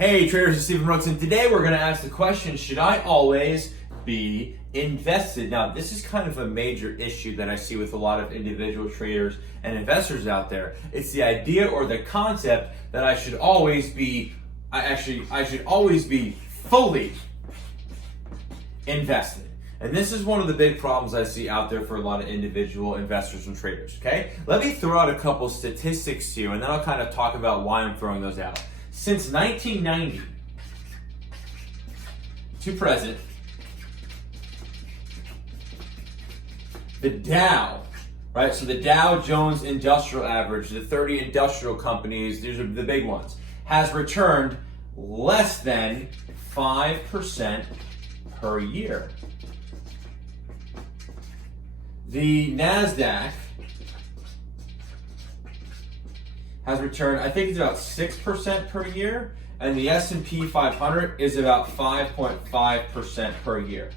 Hey traders, it's Stephen Brooks, and today we're going to ask the question, should I always be invested? Now, this is kind of a major issue that I see with a lot of individual traders and investors out there. It's the idea or the concept that I should always be fully invested. And this is one of the big problems I see out there for a lot of individual investors and traders, okay? Let me throw out a couple statistics to you, and then I'll kind of talk about why I'm throwing those out. Since 1990 to present, the Dow, right? So the Dow Jones Industrial Average, the 30 industrial companies, these are the big ones, has returned less than 5% per year. The NASDAQ has returned, I think it's about 6% per year, and the S&P 500 is about 5.5% per year.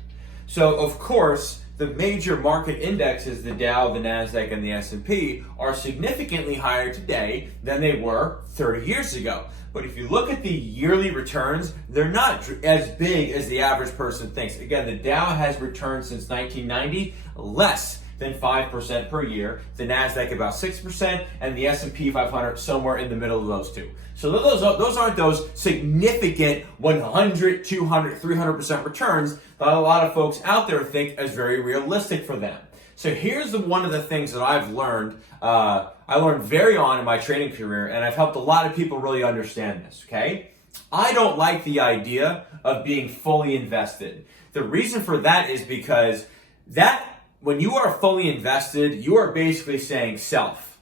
So, of course, the major market indexes, the Dow, the NASDAQ, and the S&P, are significantly higher today than they were 30 years ago. But if you look at the yearly returns, they're not as big as the average person thinks. Again, the Dow has returned since 1990 less than 5% per year, the NASDAQ about 6%, and the S&P 500 somewhere in the middle of those two. So those aren't those significant 100, 200, 300% returns that a lot of folks out there think is very realistic for them. So here's one of the things that I've learned, I learned very on in my trading career, and I've helped a lot of people really understand this, okay? I don't like the idea of being fully invested. The reason for that is because when you are fully invested, you are basically saying, self,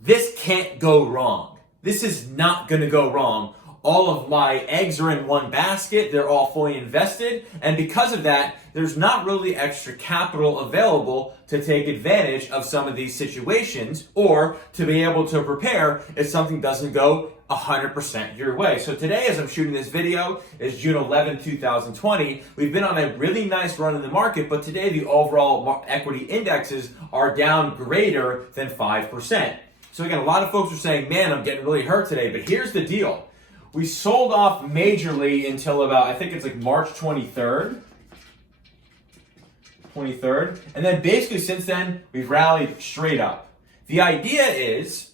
this can't go wrong. This is not going to go wrong. All of my eggs are in one basket. They're all fully invested. And because of that, there's not really extra capital available to take advantage of some of these situations or to be able to prepare if something doesn't go 100% your way. So today, as I'm shooting this video, is June 11, 2020. We've been on a really nice run in the market, but today the overall equity indexes are down greater than 5%. So again, a lot of folks are saying, man, I'm getting really hurt today, but here's the deal. We sold off majorly until about, I think it's like March 23rd. And then basically since then, we've rallied straight up. The idea is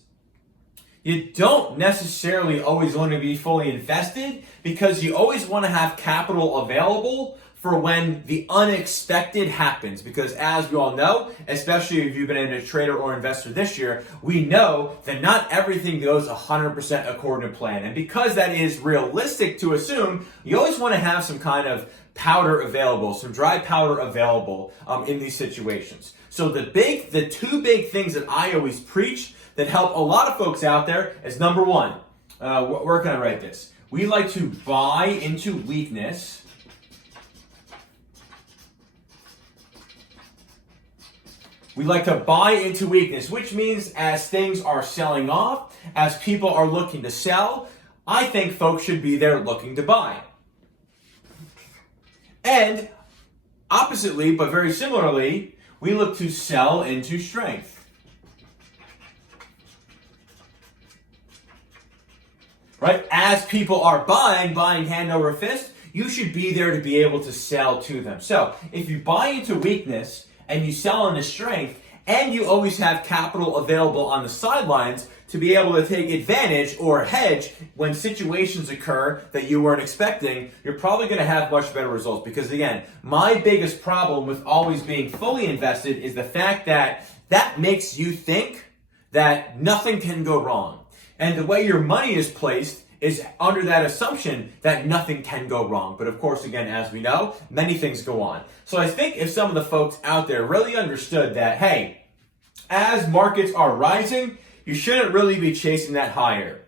you don't necessarily always want to be fully invested because you always want to have capital available for when the unexpected happens. Because as we all know, especially if you've been a trader or investor this year, we know that not everything goes 100% according to plan. And because that is realistic to assume, you always want to have some kind of powder available, some dry powder available in these situations. So the two big things that I always preach that help a lot of folks out there is number one, where can I write this? We like to buy into weakness. We like to buy into weakness, which means as things are selling off, as people are looking to sell, I think folks should be there looking to buy. And oppositely, but very similarly, we look to sell into strength. Right? As people are buying hand over fist, you should be there to be able to sell to them. So if you buy into weakness and you sell into strength, and you always have capital available on the sidelines to be able to take advantage or hedge when situations occur that you weren't expecting, you're probably going to have much better results. Because again, my biggest problem with always being fully invested is the fact that that makes you think that nothing can go wrong. And the way your money is placed is under that assumption that nothing can go wrong. But of course, again, as we know, many things go on. So I think if some of the folks out there really understood that, hey, as markets are rising, you shouldn't really be chasing that higher.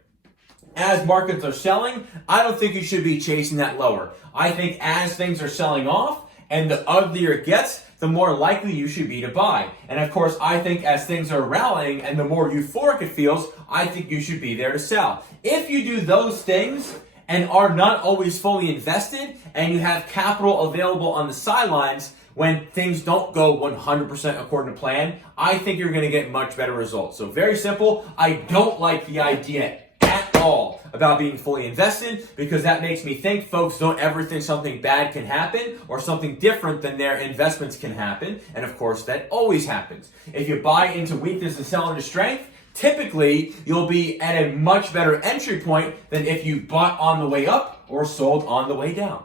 As markets are selling, I don't think you should be chasing that lower. I think as things are selling off and the uglier it gets, the more likely you should be to buy. And of course, I think as things are rallying and the more euphoric it feels, I think you should be there to sell. If you do those things and are not always fully invested and you have capital available on the sidelines when things don't go 100% according to plan, I think you're going to get much better results. So very simple. I don't like the idea at all all about being fully invested, because that makes me think folks don't ever think something bad can happen or something different than their investments can happen. And of course, that always happens. If you buy into weakness and sell into strength, typically you'll be at a much better entry point than if you bought on the way up or sold on the way down.